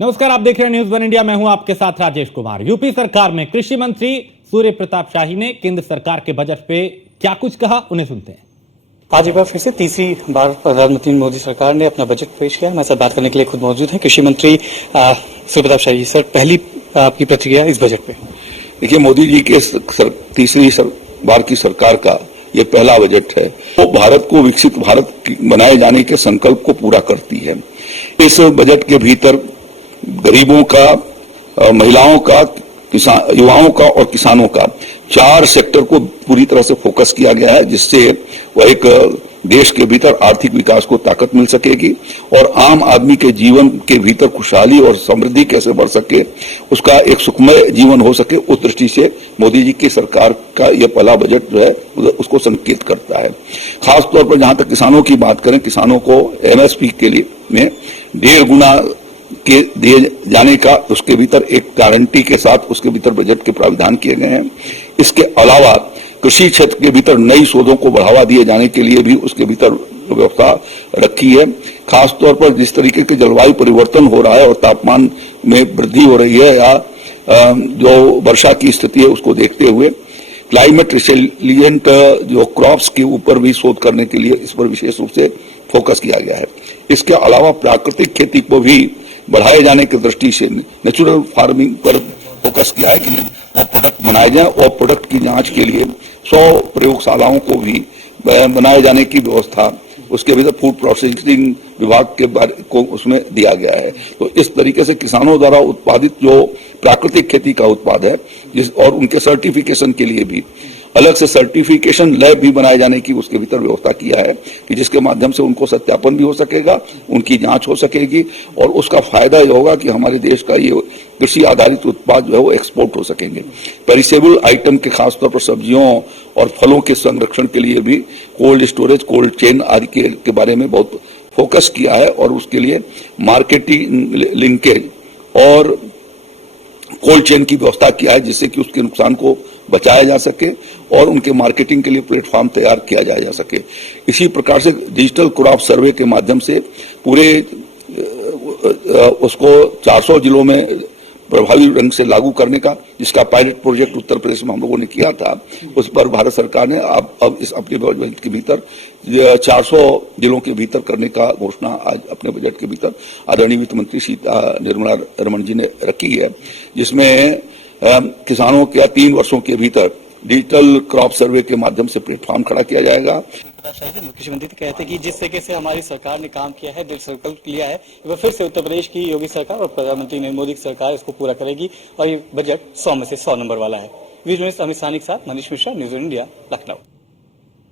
नमस्कार, आप देख रहे हैं न्यूज वन इंडिया। मैं हूं आपके साथ राजेश कुमार। यूपी सरकार में कृषि मंत्री सूर्य प्रताप शाही ने केंद्र सरकार के बजट पे क्या कुछ कहा, उन्हें सुनते हैं। आज एक बार फिर से तीसरी बार प्रधानमंत्री मोदी सरकार ने अपना बजट पेश किया। हमारे साथ बात करने के लिए खुद मौजूद हैं कृषि मंत्री सूर्य प्रताप शाही। सर, पहली आपकी प्रतिक्रिया इस बजट पे? देखिए, मोदी जी के तीसरी बार की सरकार का ये पहला बजट है। वो भारत को विकसित भारत बनाए जाने के संकल्प को पूरा करती है। इस बजट के भीतर गरीबों का, महिलाओं का, युवाओं का और किसानों का 4 सेक्टर को पूरी तरह से फोकस किया गया है, जिससे वह एक देश के भीतर आर्थिक विकास को ताकत मिल सकेगी और आम आदमी के जीवन के भीतर खुशहाली और समृद्धि कैसे बढ़ सके, उसका एक सुखमय जीवन हो सके, उस दृष्टि से मोदी जी की सरकार का यह पहला बजट जो है उसको संकेत करता है। खासतौर पर जहां तक किसानों की बात करें, किसानों को एमएसपी के लिए में 1.5 गुना के दिए जाने का उसके भीतर एक गारंटी के साथ उसके भीतर बजट के प्रावधान किए गए हैं। इसके अलावा कृषि क्षेत्र के भीतर नई शोधों को बढ़ावा दिए जाने के लिए भी उसके भीतर व्यवस्था रखी है। खासतौर पर जिस तरीके के जलवायु परिवर्तन हो रहा है और तापमान में वृद्धि हो रही है या जो वर्षा की स्थिति है उसको देखते हुए क्लाइमेट रिसिलिएंट जो क्रॉप्स के ऊपर भी शोध करने के लिए इस पर विशेष रूप से फोकस किया गया है। इसके अलावा प्राकृतिक खेती को भी बढ़ाए जाने की दृष्टि से नेचुरल फार्मिंग पर फोकस किया है कि वो प्रोडक्ट बनाए जाए और प्रोडक्ट की जांच के लिए 100 प्रयोगशालाओं को भी बनाए जाने की व्यवस्था उसके भीतर फूड प्रोसेसिंग विभाग के बारे को उसमें दिया गया है। तो इस तरीके से किसानों द्वारा उत्पादित जो प्राकृतिक खेती का उत्पाद है और उनके सर्टिफिकेशन के लिए भी अलग से सर्टिफिकेशन लैब भी बनाए जाने की उसके भीतर व्यवस्था किया है कि जिसके माध्यम से उनको सत्यापन भी हो सकेगा, उनकी जांच हो सकेगी और उसका फायदा यह होगा कि हमारे देश का ये कृषि आधारित उत्पाद जो है वो एक्सपोर्ट हो सकेंगे। पेरिसेबल आइटम के खासतौर पर सब्जियों और फलों के संरक्षण के लिए भी कोल्ड स्टोरेज, कोल्ड चेन आदि के बारे में बहुत फोकस किया है और उसके लिए मार्केटिंग लिंकेज और कोल्ड चेन की व्यवस्था किया है, जिससे कि उसके नुकसान को बचाया जा सके और उनके मार्केटिंग के लिए प्लेटफॉर्म तैयार किया जा सके। इसी प्रकार से डिजिटल क्रॉप सर्वे के माध्यम से पूरे उसको 400 जिलों में प्रभावी ढंग से लागू करने का, जिसका पायलट प्रोजेक्ट उत्तर प्रदेश में हम लोगों ने किया था, उस पर भारत सरकार ने अब इस अपने बजट के भीतर 400 जिलों के भीतर करने का घोषणा आज अपने बजट के भीतर आदरणीय वित्त मंत्री निर्मला रमण जी ने रखी है, जिसमें किसानों के 3 वर्षों के भीतर डिजिटल क्रॉप सर्वे के माध्यम से प्लेटफॉर्म खड़ा किया जाएगा। कृषि मंत्री कहते हैं कि जिस तरीके से हमारी सरकार ने काम किया है, दृढ़ संकल्प लिया है, वह फिर से उत्तर प्रदेश की योगी सरकार और प्रधानमंत्री नरेंद्र मोदी की सरकार इसको पूरा करेगी और ये बजट 100 में से 100 नंबर वाला है। वीडियो जर्नलिस्ट अमित सानी के साथ मनीष मिश्रा, न्यूज़ इंडिया, लखनऊ।